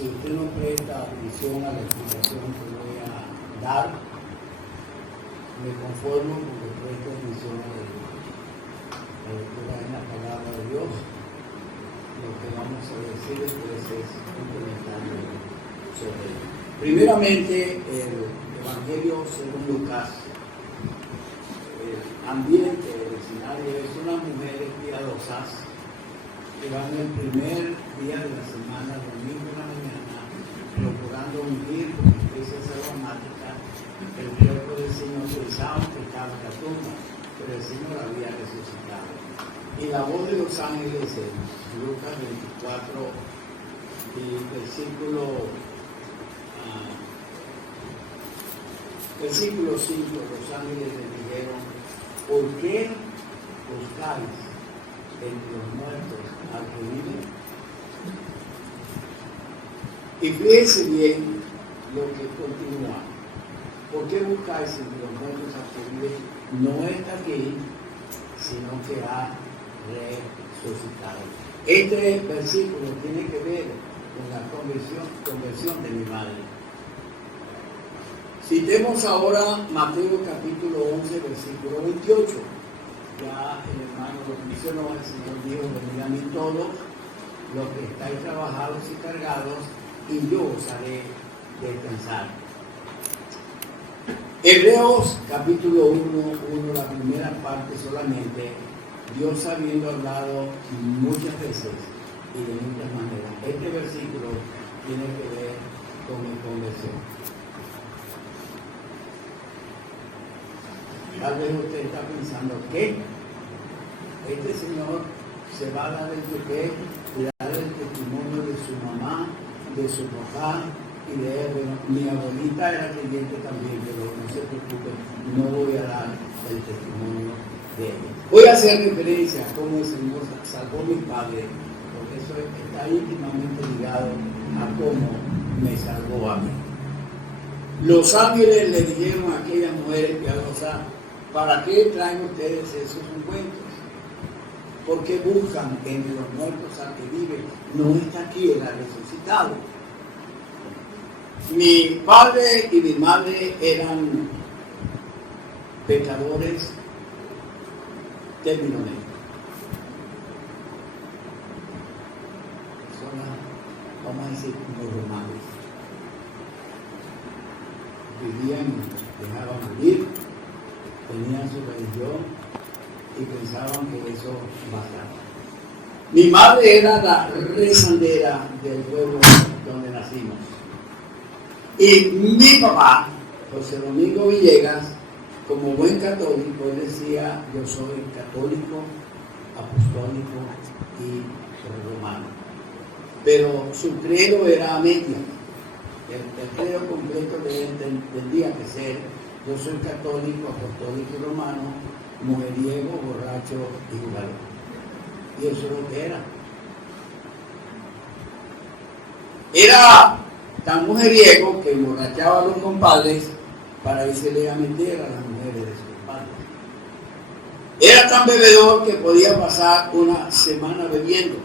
si usted no presta atención a la explicación que voy a dar, me conformo con que preste atención a la lectura en la palabra de Dios. Lo que vamos a decir después es un comentario sobre ello. Primeramente, el Evangelio según Lucas, el ambiente, el escenario es unas mujeres piadosas que van el primer día de la semana, domingo en la mañana, procurando ungir con especias aromáticas el cuerpo del Señor. Pensaban que estaba en la tumba, pero el Señor había resucitado. Y la voz de los ángeles en Lucas 24 y versículo 5, los ángeles le dijeron: ¿por qué buscáis entre los muertos al que vive? Y fíjense bien lo que continúa. ¿Por qué buscáis entre los muertos al que vive? No está aquí, sino que ha resucitado. Este versículo tiene que ver con la conversión de mi madre. Citemos ahora Mateo capítulo 11, versículo 28. Ya el hermano lo mencionó, el Señor dijo: venid a mí todos los que estáis trabajados y cargados, y yo os haré descansar. Hebreos capítulo 1, la primera parte solamente, Dios habiendo hablado muchas veces y de muchas maneras. Este versículo tiene que ver con mi conversión. Tal vez usted está pensando que este señor se va a dar el que dar el testimonio de su mamá, de su papá y de él. Bueno, mi abuelita era creyente también, pero no se preocupe, no voy a dar el testimonio de ella. Voy a hacer referencia a cómo el Señor salvó a mi padre, porque eso está íntimamente ligado a cómo me salvó a mí. Los ángeles le dijeron a aquellas mujeres piadosas: ¿para qué traen ustedes esos ungüentos? ¿Por qué buscan entre los muertos al que vive? No está aquí, él ha resucitado. Mi padre y mi madre eran pecadores, término medio. Vamos a decir, normales. Vivían, dejaban vivir, tenían su religión y pensaban que eso bastaba. Mi madre era la rezandera del pueblo donde nacimos. Y mi papá, José Domingo Villegas, como buen católico, él decía: yo soy católico, apostólico y romano. Pero su credo era a media. El credo completo de él tendría que ser: yo soy católico, apostólico y romano, mujeriego, borracho y jugador. Y eso es lo que era. Era tan mujeriego que emborrachaba a los compadres para irse a meter a las mujeres de sus compadres. Era tan bebedor que podía pasar una semana bebiendo.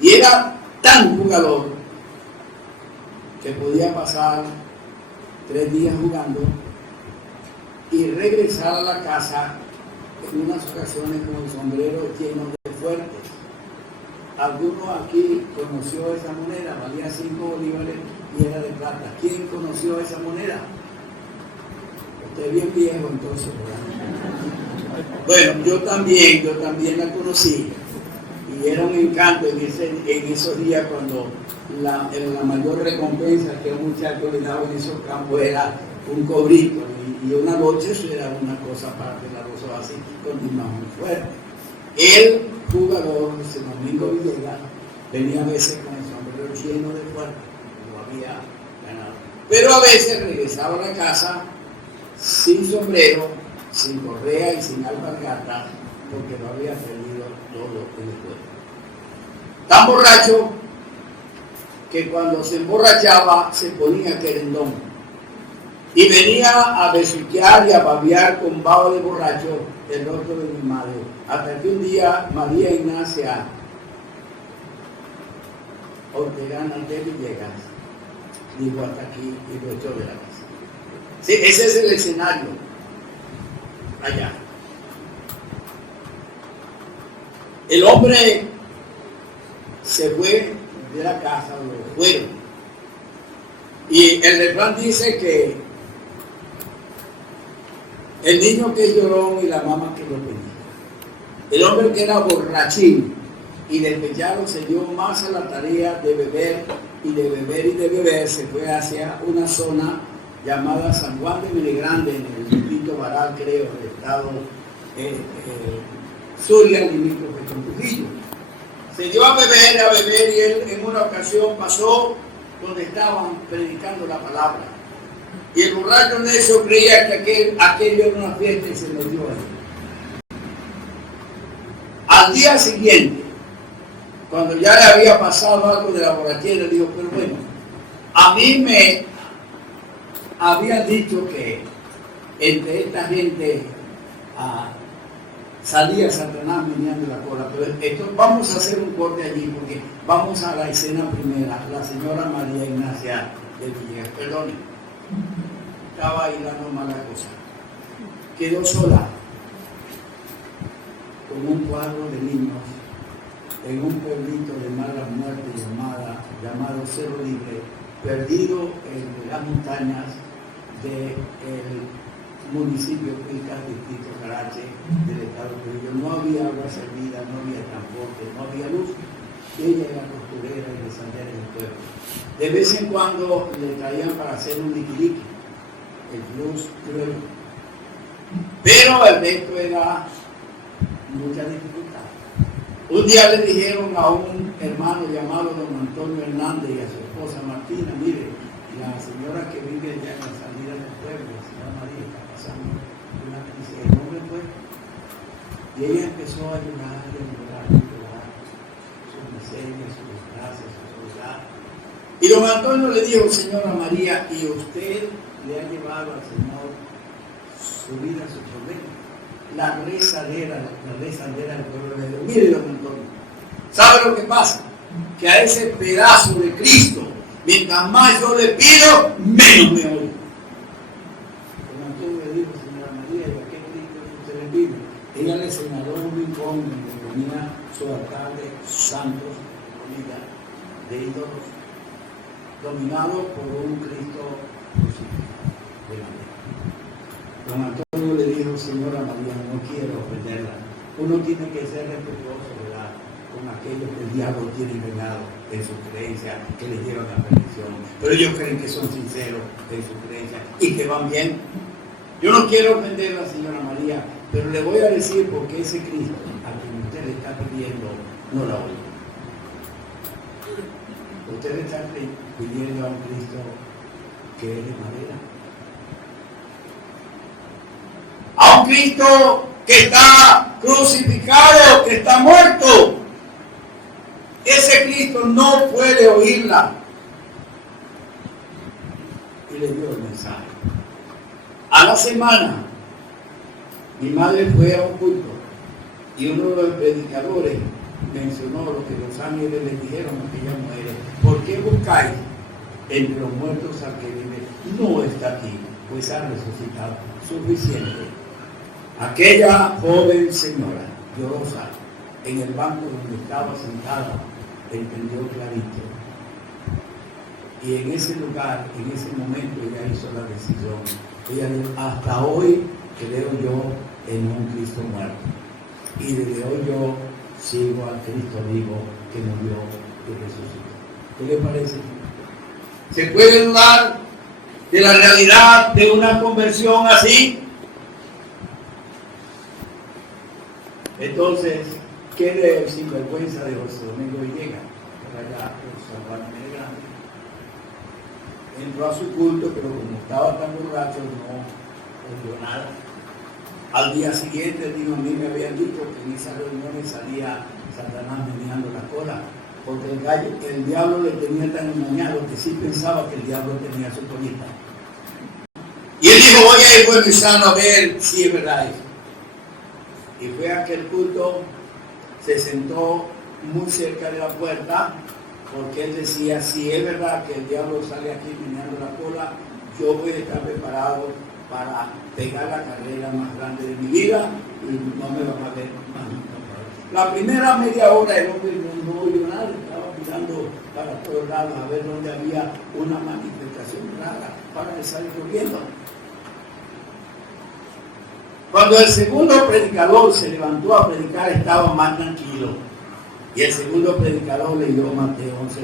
Y era tan jugador que podía pasar 3 días jugando y regresar a la casa en unas ocasiones con el sombrero lleno de fuertes. ¿Alguno aquí conoció esa moneda? Valía 5 bolívares y era de plata. ¿Quién conoció esa moneda? Usted es bien viejo entonces, ¿verdad? Bueno, yo también la conocí. Y era un encanto en esos días cuando la mayor recompensa que un muchacho le daba en esos campos era un cobrito. Y una noche eso era una cosa aparte, la cosa así, continuaba muy fuerte. El jugador, José Domingo Villegas, venía a veces con el sombrero lleno de fuerte, lo había ganado. Pero a veces regresaba a la casa sin sombrero, sin correa y sin alpargatas, porque lo había perdido todo en el cuerpo. Tan borracho que cuando se emborrachaba se ponía querendón. Y venía a besuquear y a babear con baba de borracho el rostro de mi madre. Hasta que un día María Ignacia Ortegana de Villegas, dijo hasta aquí y lo echó de la casa. Sí, ese es el escenario allá. El hombre se fue de la casa, lo fueron. Y el refrán dice que el niño que lloró y la mamá que lo pedía. El hombre que era borrachín y despechado se dio más a la tarea de beber y de beber y de beber, se fue hacia una zona llamada San Juan de Villagrande, en el distrito Baral, creo, del estado Zulia, limítrofe con Trujillo. Se dio a beber y él en una ocasión pasó donde estaban predicando la palabra. Y el borracho necio creía que aquello era una fiesta y se metió ahí. Al día siguiente, cuando ya le había pasado algo de la borrachera, dijo, pero bueno, a mí me habían dicho que entre esta gente salía Satanás meneando la cola, pero esto, vamos a hacer un corte allí porque vamos a la escena primera. La señora María Ignacia de Villegas, perdone, estaba ahí la mala cosa, quedó sola con un cuadro de niños en un pueblito de mala muerte llamado Cerro Libre, perdido en las montañas del municipio Pilcas, distrito Carache, del estado de Trujillo. No había agua servida, no había transporte, no había luz. Ella era costurera y desandera del pueblo. De vez en cuando le traían para hacer un liquiliqui, el plus cruel. Pero el resto era mucha dificultad. Un día le dijeron a un hermano llamado don Antonio Hernández y a su esposa Martina, mire, la señora que vive allá en la salida del pueblo, la señora María, está pasando una crisis. El hombre fue, y ella empezó a llorar, sus miserias, sus desgracias, su soledad. Y don Antonio le dijo, señora María, ¿y usted le ha llevado al Señor su vida, su problema? La rezadera del pueblo de Dios. Mire, don Antonio, ¿sabe lo que pasa? Que a ese pedazo de Cristo, mientras más yo le pido, menos me oye. Don Antonio le dijo, señora María, ¿y a qué Cristo usted le pide? Ella le señaló un rincón donde tenía su altar de santos, de ídolos, dominado por un Cristo crucificado de madera. Don Antonio le dijo, señora María, no quiero ofenderla. Uno tiene que ser respetuoso, ¿verdad?, con aquellos que el diablo tiene engañado en su creencia, que les llevan a perdición. Pero ellos creen que son sinceros en su creencia y que van bien. Yo no quiero ofenderla, señora María, pero le voy a decir porque ese Cristo a quien usted le está pidiendo no la oye. Usted le está pidiendo a un Cristo que es de madera. A un Cristo que está crucificado, que está muerto. Ese Cristo no puede oírla. Y le dio el mensaje. A la semana, mi madre fue a un culto y uno de los predicadores mencionó lo que los ángeles le dijeron a aquellas mujeres. ¿Por qué buscáis entre los muertos al que vive? No está aquí, pues ha resucitado. Suficiente. Aquella joven señora, llorosa, en el banco donde estaba sentada, entendió clarito. Y en ese lugar, en ese momento, ella hizo la decisión. Ella dijo, hasta hoy creo yo en un Cristo muerto. Y desde hoy yo sigo al Cristo vivo que murió y resucitó. ¿Qué le parece? ¿Se puede dudar de la realidad de una conversión así? Entonces, ¿qué de sinvergüenza de José Domingo Villegas? Por allá, por San Juan de Grande. Entró a su culto, pero como estaba tan borracho, no oyó nada. Al día siguiente, dijo, a mí me habían dicho que en esas reuniones salía Satanás meneando la cola, porque el diablo le tenía tan engañado que sí pensaba que el diablo tenía su colita. Y él dijo, voy a ir bueno y sano a ver si es verdad eso. Y fue a aquel culto, se sentó muy cerca de la puerta porque él decía, si es verdad que el diablo sale aquí meneando la cola, yo voy a estar preparado para pegar la carrera más grande de mi vida y no me van a ver más nunca. La primera media hora el hombre no oyó nada, estaba mirando para todos lados a ver dónde había una manifestación rara para salir corriendo. Cuando el segundo predicador se levantó a predicar, estaba más tranquilo. Y el segundo predicador leyó Mateo 11:28,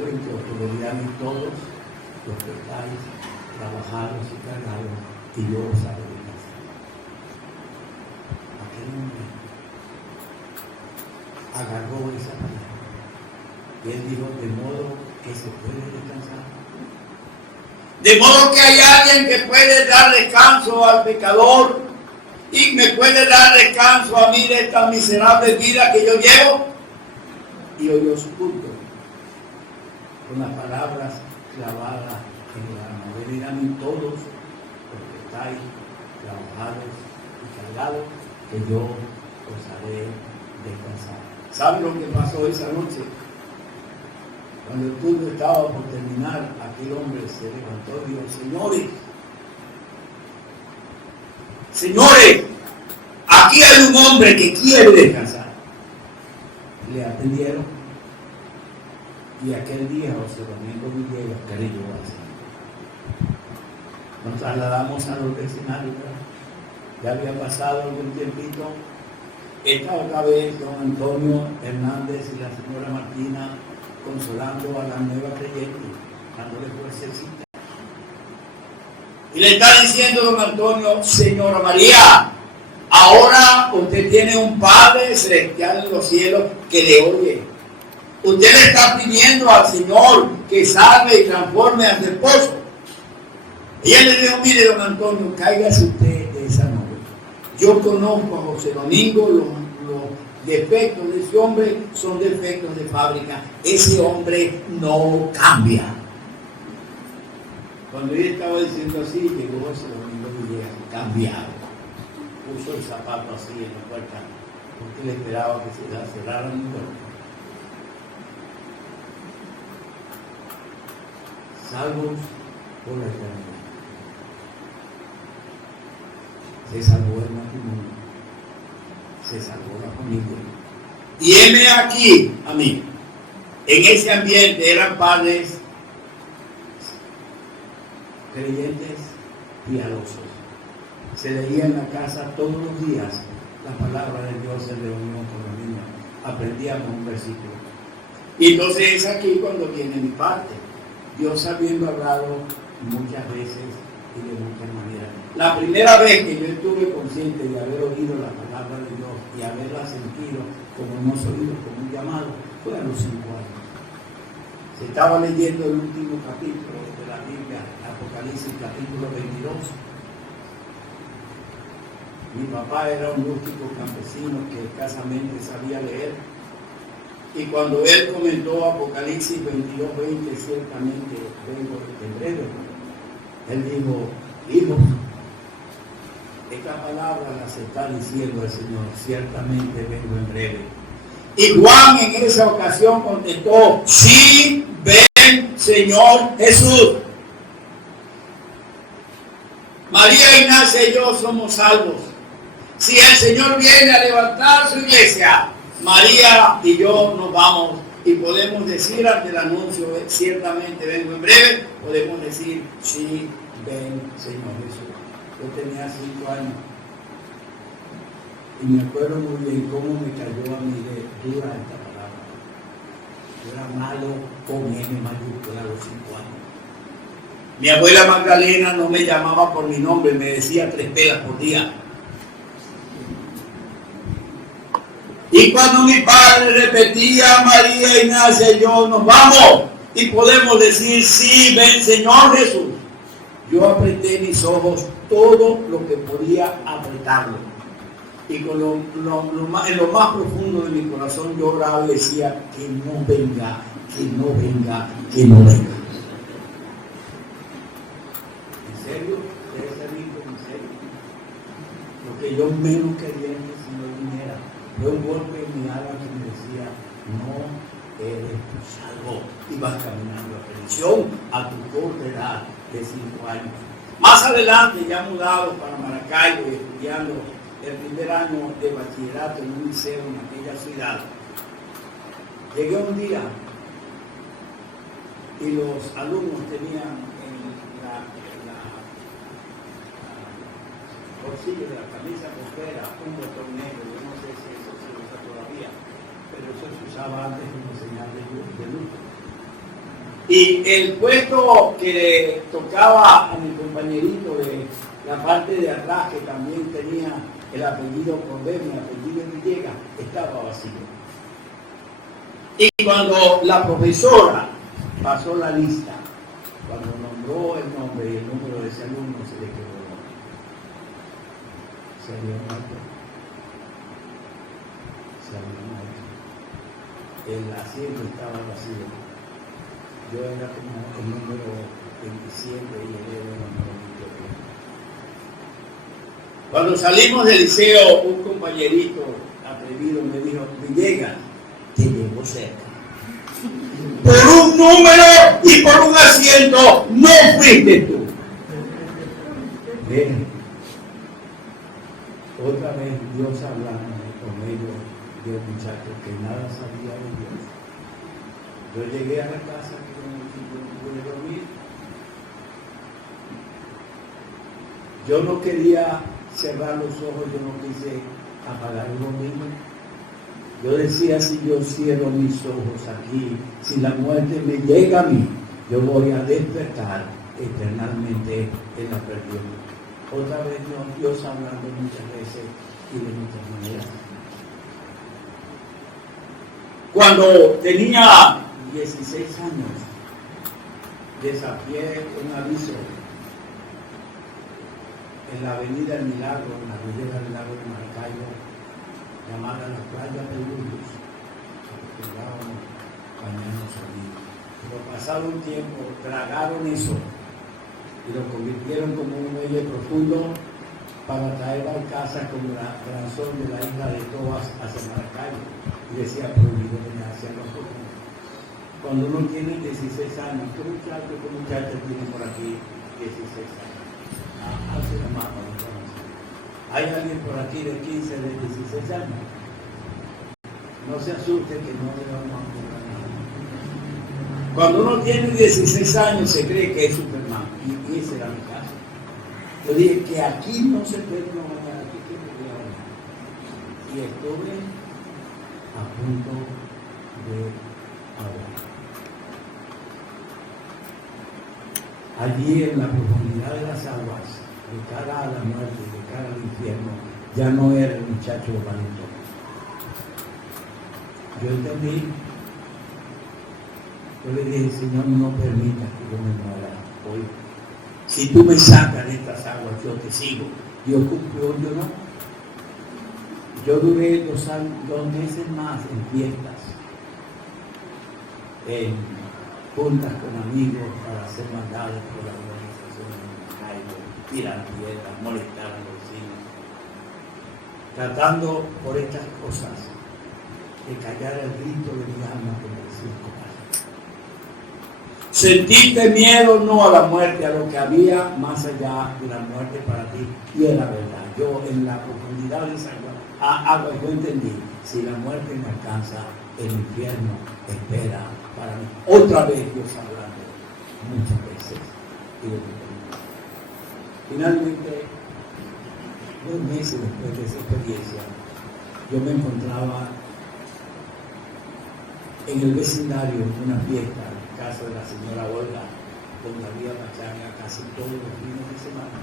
venid a mí todos los que estáis trabajados y cargados, y yo os haré descansar. Aquel hombre agarró esa palabra y él dijo, de modo que se puede descansar. De modo que hay alguien que puede dar descanso al pecador y me puede dar descanso a mí de esta miserable vida que yo llevo. Y oyó su punto con las palabras clavadas en el alma. Venid a mí todos los que estáis trabajados y cargados, que yo os haré descansar. ¿Saben lo que pasó esa noche? Cuando el turno estaba por terminar, aquel hombre se levantó y dijo, señores, aquí hay un hombre que quiere descansar. Le atendieron y aquel día José Domingo Villegas creyó así. Nos trasladamos a los vecinarios, ya había pasado algún tiempito. Esta otra vez don Antonio Hernández y la señora Martina consolando a la nueva creyente, dándole fuercecita. Y le está diciendo don Antonio, señora María, ahora usted tiene un Padre celestial en los cielos que le oye. Usted le está pidiendo al Señor que salve y transforme a su esposo. Y él le dijo, mire don Antonio, cáigase usted de esa nube. Yo conozco a José Domingo, los defectos de ese hombre son defectos de fábrica. Ese hombre no cambia. Cuando él estaba diciendo así, llegó José Domingo Villegas, cambiado. Puso el zapato así en la puerta, porque le esperaba que se la cerraran la puerta. Salvos por la eternidad. Se salvó el matrimonio, se salvó la familia. Y heme aquí, a mí, en ese ambiente eran padres creyentes piadosos. Se leía en la casa todos los días la palabra de Dios en reunión con los niños. Aprendíamos un versículo. Y entonces es aquí cuando viene mi parte. Dios habiendo hablado muchas veces y de muchas maneras. La primera vez que yo estuve consciente de haber oído la palabra de Dios y haberla sentido como hemos oído, como un llamado, fue a los 5 años. Se estaba leyendo el último capítulo de la Biblia, Apocalipsis capítulo 22. Mi papá era un rústico campesino que escasamente sabía leer. Y cuando él comentó Apocalipsis 22:20, ciertamente vengo en breve, él dijo, hijo, esta palabra las está diciendo el Señor, ciertamente vengo en breve. Y Juan en esa ocasión contestó, sí, ven, Señor Jesús. María Ignacia y yo somos salvos. Si el Señor viene a levantar su iglesia, María y yo nos vamos y podemos decir ante el anuncio, ciertamente vengo en breve, podemos decir, sí, ven, Señor Jesús. Yo tenía 5 años y me acuerdo muy bien cómo me cayó a mí de dura esta palabra. Yo era malo con M mayúscula a los 5 años. Mi abuela Magdalena no me llamaba por mi nombre, me decía 3 pelas por día. Y cuando mi padre repetía, María Ignacia y yo nos vamos, y podemos decir, sí, ven Señor Jesús. Yo apreté mis ojos todo lo que podía apretarlo. Y con en lo más profundo de mi corazón yo oraba y decía, que no venga, que no venga, que no venga. ¿En serio? ¿Ustedes se rico? ¿En serio? Lo que yo menos quería es que el Señor viniera. Fue un golpe en mi alma que me decía, no eres tu salvo. y vas caminando a perdición a tu corta edad de 5 años. Más adelante, ya mudado para Maracaibo y estudiando el primer año de bachillerato en un liceo en aquella ciudad, llegué un día y los alumnos tenían en la bolsillo de la camisa postera un botón negro. Yo no sé si eso se usa todavía, pero eso se usaba antes como señal de luto. Y el puesto que le tocaba a mi compañerito de la parte de atrás, que también tenía el apellido Cordero, el apellido Villegas, estaba vacío. Y cuando la profesora pasó la lista, cuando nombró el nombre y el número de ese alumno, se le quedó. Se había muerto. El asiento estaba vacío. Yo era como el número 27 y él era el número 28. Cuando salimos del liceo, un compañerito atrevido me dijo: Villegas, te llevo cerca. Por un número y por un asiento no fuiste tú. Bien. Otra vez Dios hablando con ellos, de un muchacho que nada sabía de Dios. Yo llegué a la casa que no pude dormir. Yo no quería cerrar los ojos, yo no quise apagar el domingo. Yo decía: si yo cierro mis ojos aquí, si la muerte me llega a mí, yo voy a despertar eternamente en la perdición. Otra vez Dios hablando muchas veces y de muchas maneras. Cuando tenía 16 años, desafié un aviso en la avenida del Milagro, en la ribera del lago de Maracaibo, llamada la playa de Lourdes, porque llegábamos bañarnos allí. Pero pasado un tiempo, tragaron eso y lo convirtieron como un muelle profundo para traer barcazas como la razón de la isla de Tobas hacia Maracaibo. Y decía: prohibido venir hacia los jóvenes. Cuando uno tiene 16 años, ¿qué muchacho tiene por aquí 16 años? Hace la mapa, ¿no? ¿Hay alguien por aquí de 15, de 16 años? No se asuste que no le vamos a cobrar nada. Cuando uno tiene 16 años se cree que es Superman. Y ese era mi caso. Yo dije que aquí no se puede bañar, aquí se puede bañar. Y estuve a punto de ahogar. Allí en la profundidad de las aguas, de cara a la muerte, de cara al infierno, ya no era el muchacho bonito. Yo entendí. Yo le dije: Señor, no permitas que yo me muera hoy. Si tú me sacas de estas aguas, yo te sigo. Dios cumplió, yo no. Yo duré 2 meses más en fiestas, en juntas con amigos para hacer maldades por la organización de Maracaibo, tirar piedras, molestar a los vecinos, tratando por estas cosas de callar el grito de mi alma que me decía: cobarde. Sentiste miedo no a la muerte, a lo que había más allá de la muerte para ti. Y era verdad. Yo en la profundidad de esa agua yo entendí: si la muerte me alcanza, el infierno espera para mí. Otra vez Dios hablando muchas veces. Y finalmente, 2 meses después de esa experiencia, yo me encontraba en el vecindario en una fiesta en casa de la señora Olga, donde había pachanga casi todos los fines de semana.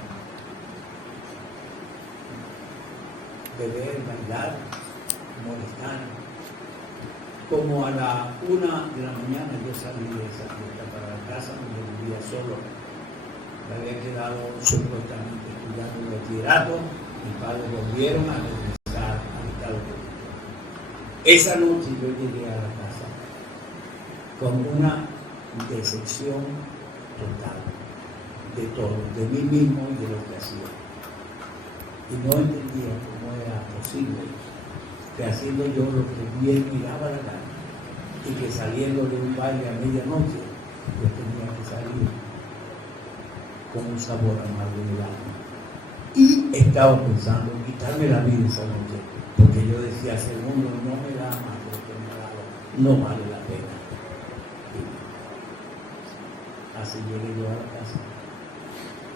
Beber, bailar, molestar. Como a la 1 de la mañana yo salí de esa fiesta para la casa donde vivía solo. Me había quedado supuestamente estudiando el bachillerato. Mis padres volvieron a regresar al Estado Unidos. Esa noche yo llegué a la casa con una decepción total de todo, de mí mismo y de lo que hacía. Y no entendía cómo era posible que haciendo yo lo que bien miraba la gana, y que saliendo de un baile a medianoche yo tenía que salir con un sabor amargo en el alma. Y estaba pensando en quitarme la vida esa noche, porque yo decía, segundo, no me da más lo que me ha dado, no vale la pena. Así llegué yo a la casa,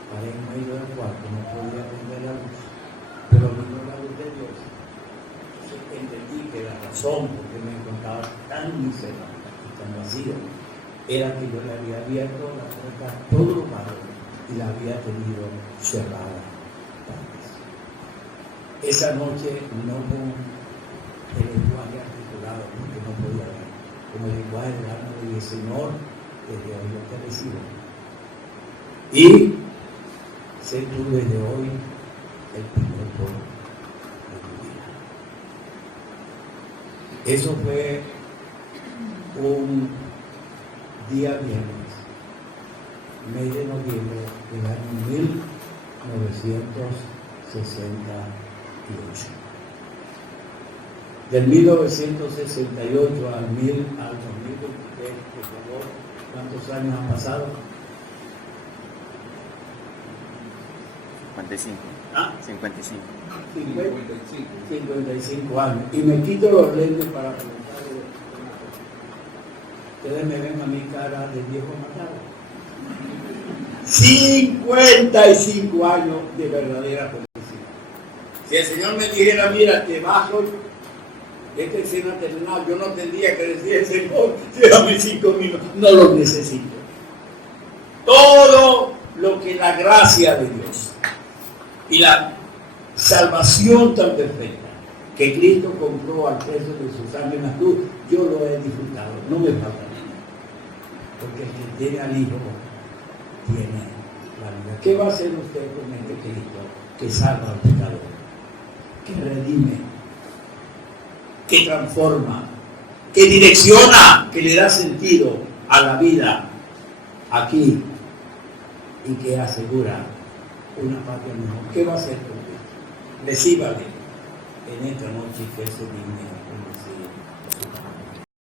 paré en medio del cuarto, no podía prender la luz, pero vino la luz de Dios. Entonces entendí que la razón por qué me encontraba tan miserable y tan vacío era que yo le había abierto la puerta a todos los lados y la había tenido cerrada. Esa noche no con el lenguaje articulado, porque no podía ver, como el lenguaje del alma de Dios, Señor, desde hoy yo te recibo. Y sé tú desde hoy el piloto de tu vida. Eso fue un día viernes, mes de noviembre del año 1968. Del 1968 al 2023, por favor, ¿cuántos años han pasado? 55. ¿Ah? 55. 55 años. Y me quito los lentes para preguntarle una cosa. Ustedes me ven a mi cara de viejo matado. 55 años de verdadera felicidad. Si el Señor me dijera, mira, te bajo esta escena terminal, yo no tendría que decir, Señor, déjame 5 minutos. No lo necesito. Todo lo que la gracia de Dios y la salvación tan perfecta que Cristo compró al precio de su sangre en la cruz, yo lo he disfrutado, no me falta nada. Porque el que tiene al Hijo tiene la vida. ¿Qué va a hacer usted con este Cristo que salva al pecador? Que redime, que transforma, que direcciona, que le da sentido a la vida aquí y que asegura una patria mejor. ¿Qué va a hacer con usted? Recíbale en esta noche que se digne con